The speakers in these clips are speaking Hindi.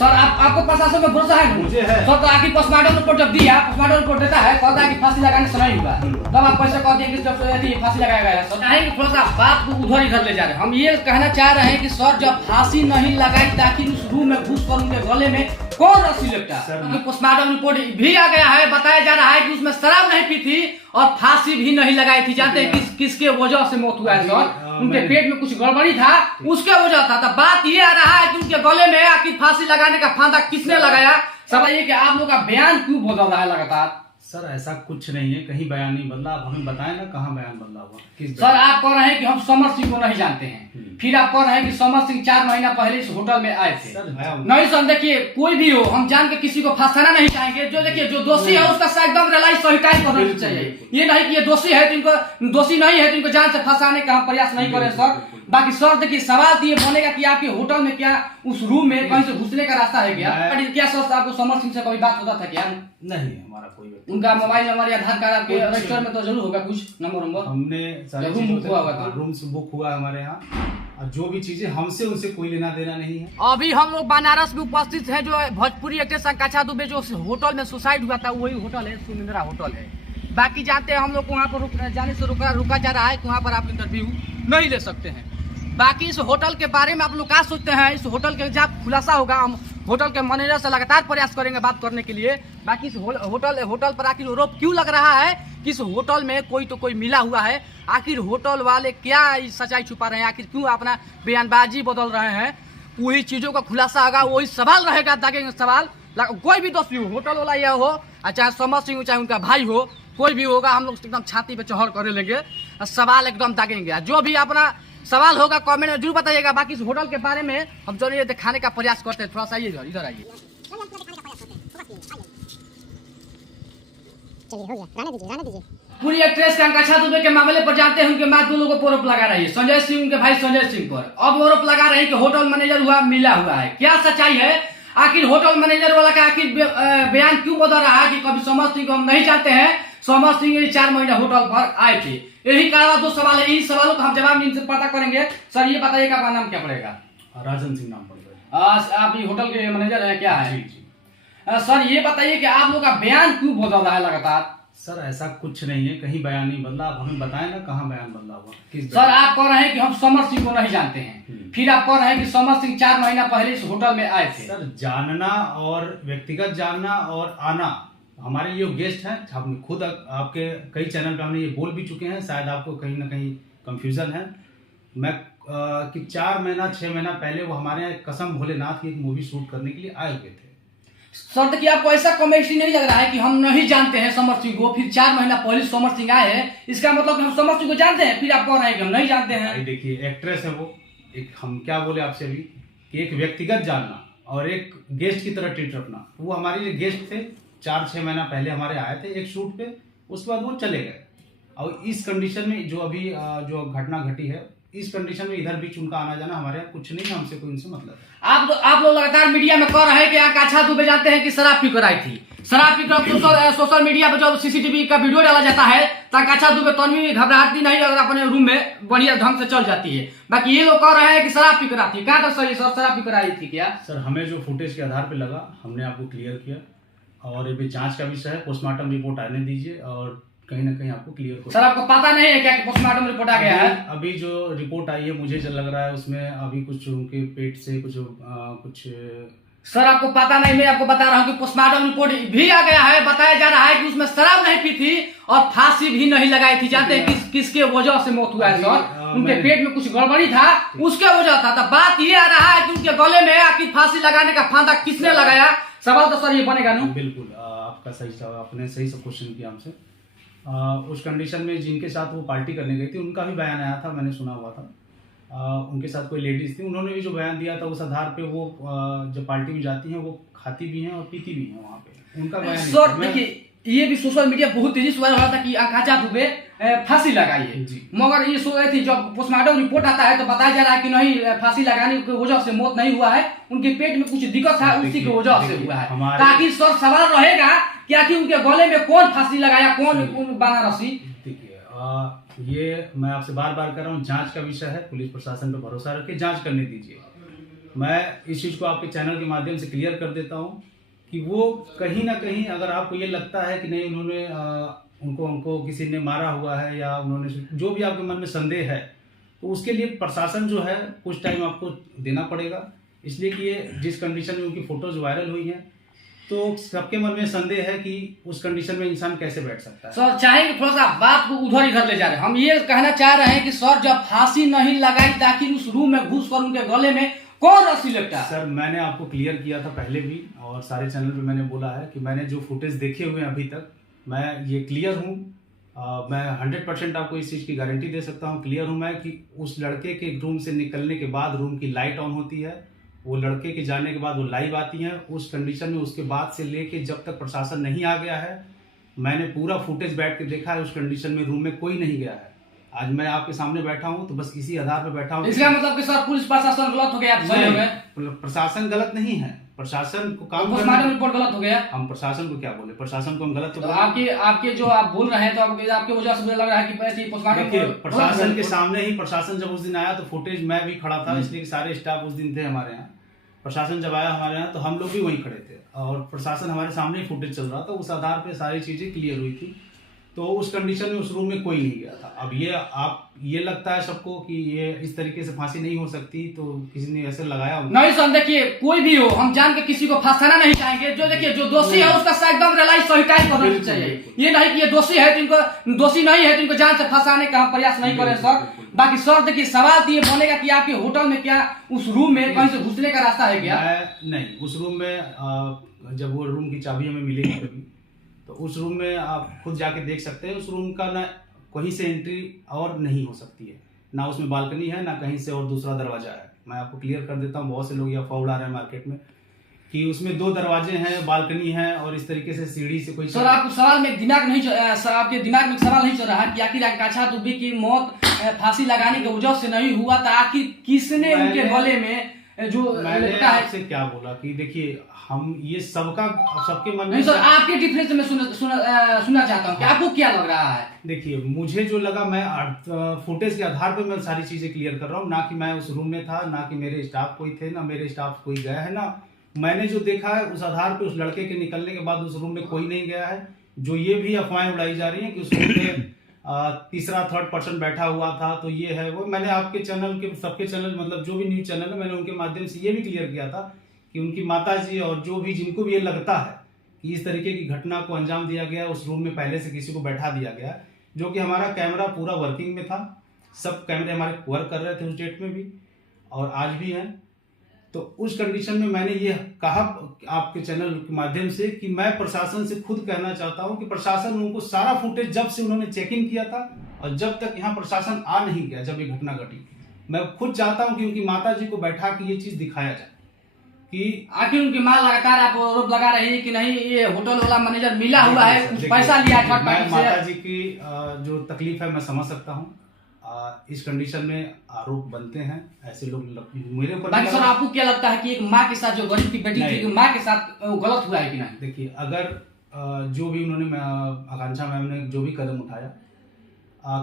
सर आपको प्रशासन में भरोसा है? मुझे है सर। तो आखिर पोस्टमार्टम रिपोर्ट जब दिया, पोस्टमार्टम रिपोर्ट देता है, कहता है कि फांसी लगाने से नहीं हुआ, तब आप कैसे कहते हैं कि जब फांसी लगाया गया? सर है कि थोड़ा सा बात को उधर इधर ले जा रहे हैं। हम ये कहना चाह रहे हैं कि सर जब फांसी नहीं लगाई ताकि उस रूम में घुस कर उनके गले में कौन रस्सी लपटा? पोस्टमार्टम रिपोर्ट भी आ गया है, बताया जा रहा है कि उसमें शराब नहीं पी थी और फांसी भी नहीं लगाई थी। जानते हैं किसके वजह से मौत हुआ है सर? उनके पेट में कुछ गड़बड़ी था, उसके वजह था। तो बात ये आ रहा है कि उनके गले में आखिर फांसी लगाने का फांदा किसने लगाया? सवाल ये कि आप लोग का बयान क्यों बदल रहा है लगातार? सर ऐसा कुछ नहीं है, कहीं बयान नहीं बदला। आप हमें बताएं ना कहाँ बयान बदला हुआ। सर आप कह रहे हैं कि हम समर सिंह को नहीं जानते हैं, फिर आप कह रहे हैं कि समर सिंह 4 महीना पहले इस होटल में आए थे। नहीं सर, देखिए कोई भी हो, हम जान के किसी को फंसाना नहीं चाहेंगे। जो देखिए जो दोषी है उसका एकदम रियलाइज सही टाइम करना चाहिए। ये नहीं कि ये दोषी है तो इनको, दोषी नहीं है तो इनको जान से फंसाने का हम प्रयास नहीं करें सर। बाकी सर देखिए सवाल ये बनेगा कि आपके होटल में क्या उस रूम में कहीं से घुसने का रास्ता है क्या सर? आपको समर सिंह से कभी बात होता था क्या? नहीं, हमारा कोई उनका मोबाइल नंबर या आधार कार्ड आपके रजिस्टर में तो जरूर होगा, कुछ नंबर हमने रूम बुक हुआ हमारे यहाँ। जो भी चीजें हमसे उनसे कोई लेना देना नहीं है। अभी हम लोग बनारस में उपस्थित हैं, जो भोजपुरी एक्ट्रेस आकांक्षा दुबे जो होटल में सुसाइड हुआ था वही होटल है, सुमिंद्रा होटल है। बाकी जानते हैं हम लोग वहाँ पर जाने से रुका जा रहा है कि वहाँ पर आप इंटरव्यू नहीं ले सकते हैं। बाकी इस होटल के बारे में आप लोग क्या सोचते हैं? इस होटल के जब खुलासा होगा हम होटल के मैनेजर से लगातार प्रयास करेंगे बात करने के लिए। बाकी इस होटल पर आखिर आरोप क्यों लग रहा है कि इस होटल में कोई तो कोई मिला हुआ है? आखिर होटल वाले क्या सच्चाई छुपा रहे हैं? आखिर क्यों अपना बयानबाजी बदल रहे हैं? वही चीजों का खुलासा होगा, वही सवाल रहेगा, दागेंगे सवाल। कोई भी दोषी हो, होटल वाला यह हो, चाहे समर सिंह हो, चाहे उनका भाई हो, कोई भी होगा, हम लोग एकदम छाती पे चढ़ कर लेंगे, सवाल एकदम दागेंगे। जो भी अपना सवाल होगा कमेंट में जरूर बताइएगा। बाकी इस होटल के बारे में हम जो ये दिखाने का प्रयास करते हैं। थोड़ा सा इधर आइए। पूरी एक्ट्रेस की आकांक्षा दुबे के मामले पर जानते हैं उनके मां 2 लोगों पर आरोप लगा रही है, संजय सिंह उनके भाई संजय सिंह पर। अब आरोप लगा रही है कि होटल मैनेजर मिला हुआ है। क्या सच्चाई है? आखिर होटल मैनेजर वाला का आखिर बयान क्यों बदल रहा है कि कभी समर सिंह को हम नहीं जानते हैं? समर सिंह 4 महीना होटल पर आए थे। यही कारण 2 सवाल है, इन सवालों का हम जवाब इनसे पता करेंगे। सर ये बताइए आपका नाम क्या पड़ेगा? राजन सिंह नाम पड़ेगा। आप ये होटल के मैनेजर है क्या है? जी। सर ये बताइए कि आप लोग का बयान क्यों बदल रहा है लगातार? सर ऐसा कुछ नहीं है, कहीं बयान नहीं बदला। आप हमें बताएं ना कहाँ बयान बदला हुआ। सर आप कह रहे हैं कि हम समर सिंह को नहीं जानते हैं, फिर आप कह रहे हैं कि समर सिंह 4 महीना पहले इस होटल में आए थे। सर जानना और व्यक्तिगत जानना और आना, हमारे ये गेस्ट हैं। हम खुद आपके कई चैनल पे हमने ये बोल भी चुके हैं, शायद आपको कहीं ना कहीं कंफ्यूजन है। मैं कि 4 महीना 6 महीना पहले वो हमारे यहाँ कसम भोलेनाथ की एक मूवी शूट करने के लिए आए हुए थे। सर देखिए आपको ऐसा कॉमेडी नहीं लग रहा है कि हम नहीं जानते हैं समर सिंह को, फिर 4 महीना पहले समर सिंह आए हैं, इसका मतलब कि हम समर सिंह को जानते हैं, फिर आप कह रहे हैं कि हम नहीं जानते हैं? देखिए एक्ट्रेस है वो, एक हम क्या बोले आपसे अभी कि एक व्यक्तिगत जानना और एक गेस्ट की तरह ट्रीट रखना। वो हमारे जो गेस्ट थे 4-6 महीना पहले हमारे आए थे एक शूट पे, उसके बाद वो चले गए। और इस कंडीशन में जो अभी जो घटना घटी है, इस कंडीशन में इधर बीच उनका आना जाना हमारे यहाँ कुछ नहीं है, हमसे कोई उनसे मतलब है। आप लोग लगातार मीडिया में कह रहे हैं कि आकांक्षा दुबे जानते हैं कि शराब पीकर आई थी। शराब पीकर सोशल मीडिया पर जब सीसीटीवी का वीडियो डाला जाता है तो आकांक्षा दुबे तन्वी घबराती नहीं और अपने रूम में बढ़िया ढंग से चल जाती है। बाकी ये लोग कह रहे हैं कि शराब पीकर आती है। कहाँ तक सही सर, शराब पीकर आई थी क्या? सर हमें जो फुटेज के आधार पर लगा हमने आपको क्लियर किया, और ये भी जांच का विषय है। पोस्टमार्टम रिपोर्ट आने दीजिए और कहीं ना कहीं आपको क्लियर हो। सर आपको पता नहीं है क्या कि पोस्टमार्टम रिपोर्ट आ गया है? अभी जो रिपोर्ट आई है मुझे जो लग रहा है उसमें अभी कुछ उनके पेट से कुछ सर आपको पता नहीं, मैं आपको बता रहा हूँ कि पोस्टमार्टम रिपोर्ट भी आ गया है। बताया जा रहा है कि उसमें शराब नहीं पी थी और फांसी भी नहीं लगाई थी। जानते हैं किसके वजह से मौत हुआ है सर? उनके पेट में कुछ गड़बड़ी था, उसके वजह था। तो बात ये आ रहा है कि उनके गले में आखिर फांसी लगाने का फांदा किसने लगाया? सवाल तो सर ये बनेगा ना। बिल्कुल आपका सही सवाल, आपने सही सब क्वेश्चन किया हमसे। उस कंडीशन में जिनके साथ वो पार्टी करने गई थी उनका भी बयान आया था, मैंने सुना हुआ था। उनके साथ कोई लेडीज थी, उन्होंने भी जो बयान दिया था उस आधार पे वो जब पार्टी में जाती हैं वो खाती भी हैं और पीती भी हैं वहाँ पे। उनका बयान सर देखिए ये भी सोशल मीडिया बहुत तेजी से वायरल हो रहा था कि आकांक्षा दुबे फांसी लगाई है, मगर ये सोच रही थी जब पोस्टमार्टम रिपोर्ट आता है तो बताया जा रहा है कि नहीं, फांसी लगाने की वजह से मौत नहीं हुआ है, उनके पेट में कुछ दिक्कत था उसी की वजह से हुआ है। ताकि सर सवाल रहेगा कि आखिर उनके गले में कौन फांसी लगाया, कौन बना रस्सी? ये मैं आपसे बार बार कर रहा हूँ, जांच का विषय है, पुलिस प्रशासन पर भरोसा रखे, जांच करने दीजिए। मैं इस चीज़ को आपके चैनल के माध्यम से क्लियर कर देता हूँ कि वो कहीं ना कहीं अगर आपको ये लगता है कि नहीं उन्होंने उनको किसी ने मारा हुआ है या उन्होंने जो भी आपके मन में संदेह है, तो उसके लिए प्रशासन जो है कुछ टाइम आपको देना पड़ेगा। इसलिए कि ये जिस कंडीशन में उनकी फ़ोटोज़ वायरल हुई हैं, तो सबके मन में संदेह है कि उस कंडीशन में इंसान कैसे बैठ सकता है। सर चाहेंगे थोड़ा सा बात को उधर इधर ले जा रहे हैं। हम ये कहना चाह रहे हैं कि सर जब फांसी नहीं लगाई ताकि उस रूम में घुस कर उनके गले में कौन रस्सी लगता है? सर मैंने आपको क्लियर किया था पहले भी और सारे चैनल पे मैंने बोला है कि मैंने जो फुटेज देखे हुए हैं अभी तक, मैं ये क्लियर हूँ। मैं 100% आपको इस चीज़ की गारंटी दे सकता हूँ, क्लियर हूँ मैं कि उस लड़के के रूम से निकलने के बाद रूम की लाइट ऑन होती है, वो लड़के के जाने के बाद वो लाइव आती हैं उस कंडीशन में। उसके बाद से लेके जब तक प्रशासन नहीं आ गया है, मैंने पूरा फुटेज बैठ के देखा है। उस कंडीशन में रूम में कोई नहीं गया है। आज मैं आपके सामने बैठा हूं तो बस इसी आधार पर बैठा हूं। इसका मतलब कि सर पुलिस प्रशासन गलत हो गया? प्रशासन गलत नहीं है, प्रशासन को काम पोस्टमार्टम रिपोर्ट गलत हो गया। हम प्रशासन को क्या बोले, प्रशासन को हम गलत तो आपके जो आप बोल रहे हैं तो आपके वजह से मुझे लग रहा है कि पोस्टमार्टम प्रशासन के सामने ही, प्रशासन जब उस दिन आया तो फुटेज मैं भी खड़ा था, इसलिए सारे स्टाफ उस दिन थे हमारे यहाँ। प्रशासन जब आया हमारे यहाँ तो हम लोग भी वहीं खड़े थे और प्रशासन हमारे सामने ही फुटेज चल रहा था। उस आधार पे सारी चीजें क्लियर हुई थी। तो उस कंडीशन में उस रूम में कोई नहीं गया था। अब ये लगता है सबको कि ये इस तरीके से फांसी नहीं हो सकती, तो किसी ने ऐसे लगाया हो। नहीं सर देखिए, कोई भी हो, हम जान के किसी को फांसाना नहीं चाहेंगे। जो देखिए जो दोषी है उसका एकदम रियलाइज सहिताई करना चाहिए। ये नहीं कि ये दोषी है तो इनको, दोषी नहीं है तो इनको जान से फंसाने का हम प्रयास नहीं करें सर। बाकी सर देखिए सवाल तो ये बनेगा कि आपके होटल में क्या उस रूम में कहीं से घुसने का रास्ता है क्या? नहीं, उस रूम में जब वो रूम की चाबी हमें मिलेगी कभी, तो उस रूम में आप खुद जाके देख सकते हैं। उस रूम का ना कहीं से एंट्री और नहीं हो सकती है, ना उसमें बालकनी है, ना कहीं से और दूसरा दरवाजा है। मैं आपको क्लियर कर देता हूँ, बहुत से लोग ये अफवाह उड़ा रहे हैं मार्केट में कि उसमें 2 दरवाजे हैं, बालकनी है और इस तरीके से सीढ़ी से कोई। सर आपको सवाल में दिमाग नहीं सर, आपके दिमाग में सवाल नहीं चल रहा है कि आखिर आकांक्षा दुबे की मौत फांसी लगाने की वजह से नहीं हुआ था? आखिर किसने उनके गले में जो मैंने आपसे क्या बोला कि देखिए हम ये सबके मन में। नहीं सर, आपके डिफरेंस में सुनना चाहता हूँ कि आपको क्या लग रहा है? देखिए मुझे जो लगा, मैं फुटेज के आधार पर मैं सारी चीजें क्लियर कर रहा हूँ, ना कि मैं उस रूम में था, ना कि मेरे स्टाफ कोई थे, ना मेरे स्टाफ कोई गया है, ना मैंने जो देखा है उस आधार पे। उस लड़के के निकलने के बाद उस रूम में कोई नहीं गया है। जो ये भी अफवाहें उड़ाई जा रही हैं कि उस रूम में तीसरा थर्ड पर्सन बैठा हुआ था, तो ये है वो। मैंने आपके चैनल के सबके चैनल, मतलब जो भी न्यूज चैनल है, मैंने उनके माध्यम से ये भी क्लियर किया था कि उनकी माताजी और जो भी जिनको भी ये लगता है कि इस तरीके की घटना को अंजाम दिया गया, उस रूम में पहले से किसी को बैठा दिया गया, जो कि हमारा कैमरा पूरा वर्किंग में था। सब कैमरे हमारे वर्क कर रहे थे उस डेट में भी और आज भी हैं। तो उस कंडीशन में मैंने ये कहा आपके चैनल के माध्यम से कि मैं प्रशासन से खुद कहना चाहता हूं कि प्रशासन उनको सारा फुटेज जब से उन्होंने चेक इन किया था और जब तक यहाँ प्रशासन आ नहीं गया, जब ये घटना घटी, मैं खुद चाहता हूं कि उनकी माता जी को बैठा के ये चीज दिखाया जाए कि आखिर उनकी मां लगातार आप आरोप लगा रही है कि नहीं ये होटल वाला मैनेजर मिला हुआ है, कुछ पैसा लिया था। माता जी की जो तकलीफ है मैं समझ सकता हूँ। इस कंडीशन में आरोप बनते हैं ऐसे लोग मेरे ऊपर। बाकी सर आपको क्या लगता है कि एक माँ के साथ जो गरीब की बेटी थी, माँ के साथ गलत हुआ है कि नहीं? देखिए अगर जो भी उन्होंने आकांक्षा मैम ने जो भी कदम उठाया,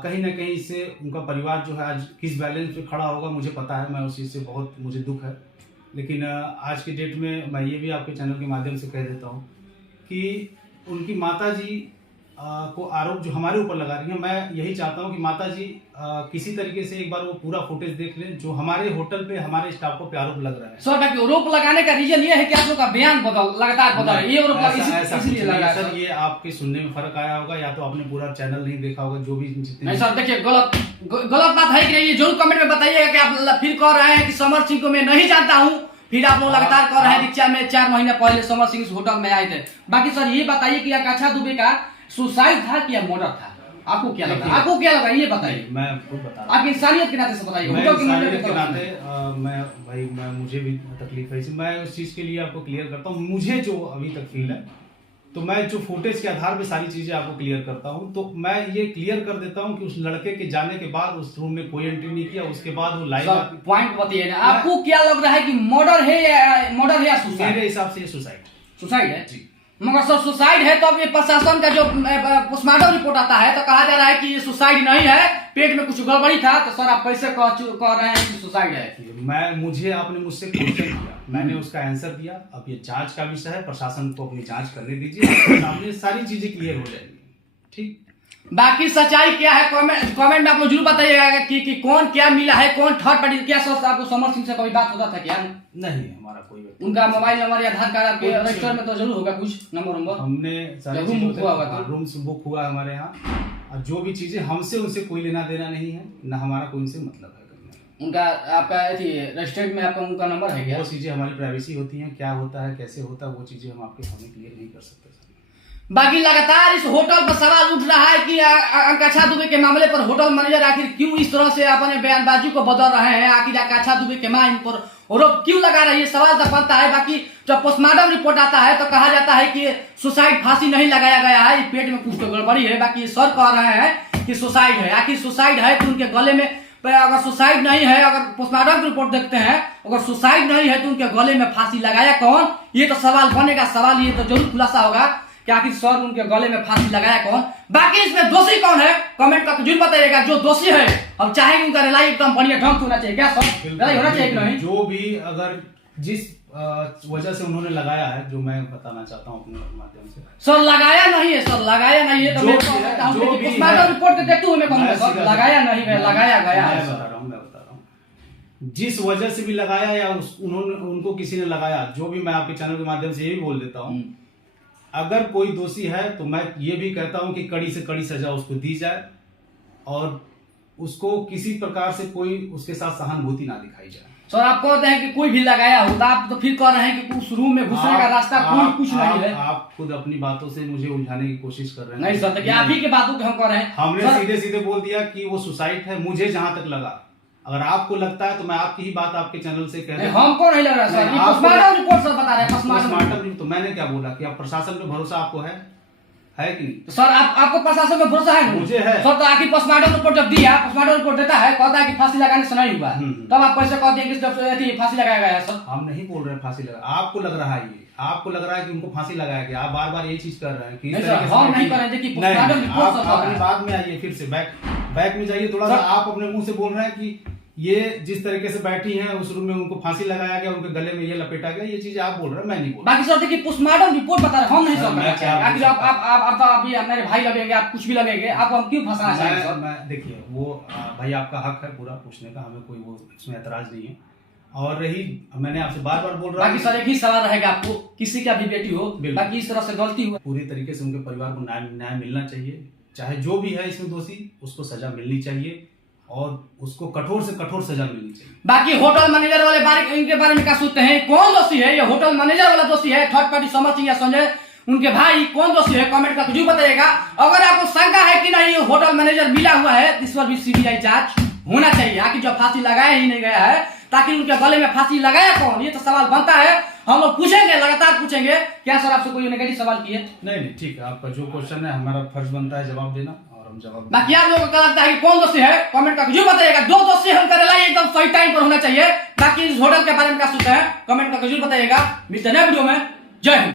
कहीं ना कहीं इससे उनका परिवार जो है आज किस बैलेंस पे खड़ा होगा मुझे पता है। मैं उस चीज़ से बहुत मुझे दुख है। लेकिन आज की डेट में मैं ये भी आपके चैनल के माध्यम से कह देता हूँ कि उनकी माता जी को आरोप जो हमारे ऊपर लगा रही है, मैं यही चाहता हूं कि माताजी किसी तरीके से एक बार वो पूरा फुटेज देख लें जो हमारे होटल पे हमारे स्टाफ को पे आरोप लग रहा है। सर बाकी आरोप लगाने का रीजन ये है कि आप लोग का बयान लगातार बदल ये इसलिए लगा सर। ये आपके सुनने में फर्क आया होगा या तो आपने पूरा चैनल नहीं देखा होगा, जो भी जितने। नहीं सर देखिए गलत बात है कि नहीं, ये जरूर कमेंट में बताइएगा कि आप फिर कह रहे हैं कि समर सिंह को मैं नहीं जानता हूँ, फिर आप लोग लगातार कह रहे हैं कि 4 महीने पहले समर सिंह होटल में आए थे। बाकी सर ये बताइए कि आकांक्षा दुबे का सुसाइड था कि मर्डर था? आपको क्या लगा, आपको क्या लगा ये बताइए। मैं खुद बता रहा हूं, आप इंसानियत के नाते से बताइए। इंसानियत के नाते मैं मुझे भी तकलीफ है, मैं उस चीज के लिए आपको क्लियर करता हूँ। मुझे जो अभी तक फील है, तो मैं जो फुटेज के आधार पे सारी चीजें आपको क्लियर करता हूँ। तो मैं ये क्लियर कर देता हूँ कि उस लड़के के जाने के बाद उस रूम में कोई एंट्री नहीं किया, उसके बाद वो लाइव पॉइंट बताइए ना, आपको क्या लग रहा है कि मर्डर है या सुसाइड? मेरे हिसाब से ये सुसाइड है जी। मगर सर सुसाइड है तो अब ये प्रशासन का जो पोस्टमार्टम रिपोर्ट आता है तो कहा जा रहा है कि ये सुसाइड नहीं है, पेट में कुछ गड़बड़ी था। तो सर आप कैसे कह रहे हैं कि सुसाइड है? मुझे आपने मुझसे क्वेश्चन किया, मैंने उसका आंसर दिया। अब ये जांच का विषय है, प्रशासन को अपनी जांच करने दीजिए, सामने सारी चीजें क्लियर हो जाएंगी। ठीक, बाकी सच्चाई क्या है कमेंट में आप लोग जरूर बताइएगा कि कौन क्या मिला है, कौन थर्ड पार्टी। क्या सर आपको समर सिंह से कोई बात होता था क्या? नहीं, हमारा कोई उनका मोबाइल नंबर या आधार कार्ड आपके रजिस्टर में तो जरूर होगा, कुछ नंबर हमने रूम बुक हुआ होगा, रूम्स बुक हुआ हमारे यहाँ। और जो भी चीजें हमसे उनसे कोई लेना देना नहीं है, ना हमारा कोई उनसे मतलब है। उनका आपका रजिस्टर्ड में आपका उनका नंबर है क्या? वो चीजें हमारी प्राइवेसी होती हैं, क्या होता है कैसे होता है वो चीजें हम आपके सामने क्लियर नहीं कर सकते। बाकी लगातार इस होटल पर सवाल उठ रहा है कि आकांक्षा दुबे के मामले पर होटल मैनेजर आखिर क्यों इस तरह से अपने बयानबाजी को बदल रहे हैं। आखिर आकांक्षा दुबे के मां इन पर आरोप क्यों लगा रही है, सवाल तो बनता है। बाकी जब पोस्टमार्टम रिपोर्ट आता है तो कहा जाता है कि सुसाइड फांसी नहीं लगाया गया है, पेट में कुछ तो गड़बड़ी है। बाकी सर कह रहे हैं कि सुसाइड है। आखिर सुसाइड है तो उनके गले में, अगर सुसाइड नहीं है, अगर पोस्टमार्टम की रिपोर्ट देखते हैं, अगर सुसाइड नहीं है तो उनके गले में फांसी लगाया कौन, ये तो सवाल बनेगा। सवाल ये तो जरूर खुलासा होगा कि आखिर सर उनके गले में फांसी लगाया कौन। बाकी इसमें दोषी कौन है कमेंट करके जरूर बताइएगा। जो दोषी है अब चाहे उनका रिलाई एकदम बढ़िया ढंग से होना चाहिए। क्या सर रिलाई होना चाहिए कि नहीं? जो भी अगर जिस वजह से उन्होंने लगाया है, जो मैं बताना चाहता हूँ अपने माध्यम से, सर लगाया नहीं है, सर लगाया नहीं है तो मैं कहता हूं कि पोस्टमार्टम रिपोर्ट देखते हुए मैं कहूंगा सर लगाया नहीं है, लगाया गया है। मैं बता रहा हूँ जिस वजह से भी लगाया या उनको किसी ने लगाया, जो भी मैं आपके चैनल के माध्यम से ये भी बोल देता हूँ, अगर कोई दोषी है तो मैं ये भी कहता हूं कि कड़ी से कड़ी सजा उसको दी जाए और उसको किसी प्रकार से कोई उसके साथ सहानुभूति ना दिखाई जाए। सर आप कहते हैं कि कोई भी लगाया होता, आप तो फिर कह रहे हैं कि उस रूम में घुसने का रास्ता कोई कुछ नहीं है। आप खुद अपनी बातों से मुझे उलझाने की कोशिश कर रहे हैं। नहीं सर, आप ही की बातों को हम कह रहे हैं। हमने सीधे सीधे बोल दिया कि वो सुसाइड है। मुझे जहां तक लगा, अगर आपको लगता है तो मैं आपकी ही बात आपके चैनल से कह रहा हूं। हमको नहीं लग रहा सर, ये पोस्टमार्टम रिपोर्ट सर बता रहे हैं। पोस्टमार्टम तो मैंने क्या बोला कि आप प्रशासन पे भरोसा आपको है कि नहीं? तो सर आपको प्रशासन पे भरोसा है? मुझे है सर। तो आखिर पोस्टमार्टम रिपोर्ट जब दिया, पोस्टमार्टम रिपोर्ट देता है, कहता है कि फांसी लगाने से नहीं हुआ, तब आप कैसे कहते हैं कि फांसी लगाया गया? सर हम नहीं बोल रहे हैं फांसी लगा, आपको लग रहा है, ये आपको लग रहा है कि उनको फांसी लगाया गया। आप बार बार यही चीज कर रहे हैं कि हम नहीं कर रहे हैं कि पोस्टमार्टम रिपोर्ट। अपनी बात में आइए, फिर से बैक में जाइए थोड़ा सा। आप अपने मुंह से बोल रहे हैं कि ये जिस तरीके से बैठी हैं उस रूम में उनको फांसी लगाया गया, उनके गले में ये लपेटा गया, ये चीज आप बोल रहे हैं, मैं नहीं बोल रहा। बाकी सर देखिए पोस्टमार्टम रिपोर्ट बता रहे हैं, हम नहीं सर। आखिर आप तो अभी मेरे भाई लगेंगे, आप कुछ भी लगेंगे, आप हम क्यों फंसाना चाहेंगे सर? मैं देखिए वो भाई आपका हक है पूरा पूछने का, हमें कोई वो इसमें ऐतराज नहीं है। और रही, मैंने आपसे बार बार बोल रहा हूँ, बाकी सर एक ही सवाल रहेगा आपको, किसी का भी बेटी हो, बाकी इस तरह से गलती हुआ, पूरी तरीके से उनके परिवार को न्याय मिलना चाहिए। चाहे जो भी है इसमें दोषी, उसको सजा मिलनी चाहिए और उसको कठोर से कठोर सजा मिलनी चाहिए। बाकी होटल मैनेजर वाले इनके बारे में क्या सोचते हैं? कौन दोषी है? ये होटल मैनेजर वाला दोषी है, थर्ड पार्टी समर सिंह या संजय उनके भाई कौन दोषी है? कमेंट करके जरूर बताइएगा। अगर आपको शंका है कि नहीं होटल मैनेजर मिला हुआ है, इस पर भी सीबीआई जांच होना चाहिए। आखिर जो फांसी लगाया ही नहीं गया है, ताकि उनके गले में फांसी लगाया कौन, ये तो सवाल बनता है। हम लोग पूछेंगे, लगातार पूछेंगे। क्या सर आपसे कोई नेगेटिव सवाल किए? नहीं, ठीक है, आपका जो क्वेश्चन है हमारा फर्ज बनता है जवाब देना। बाकी आप लोगों को लगता है कि कौन दोषी है कमेंट करके जरूर बताइएगा। जो दोषी है उनका रिलाई एकदम सही टाइम पर होना चाहिए। बाकी इस होटल के बारे में क्या सोचते हैं कमेंट करके जरूर बताइएगा। मिलते हैं वीडियो में। जय हिंद।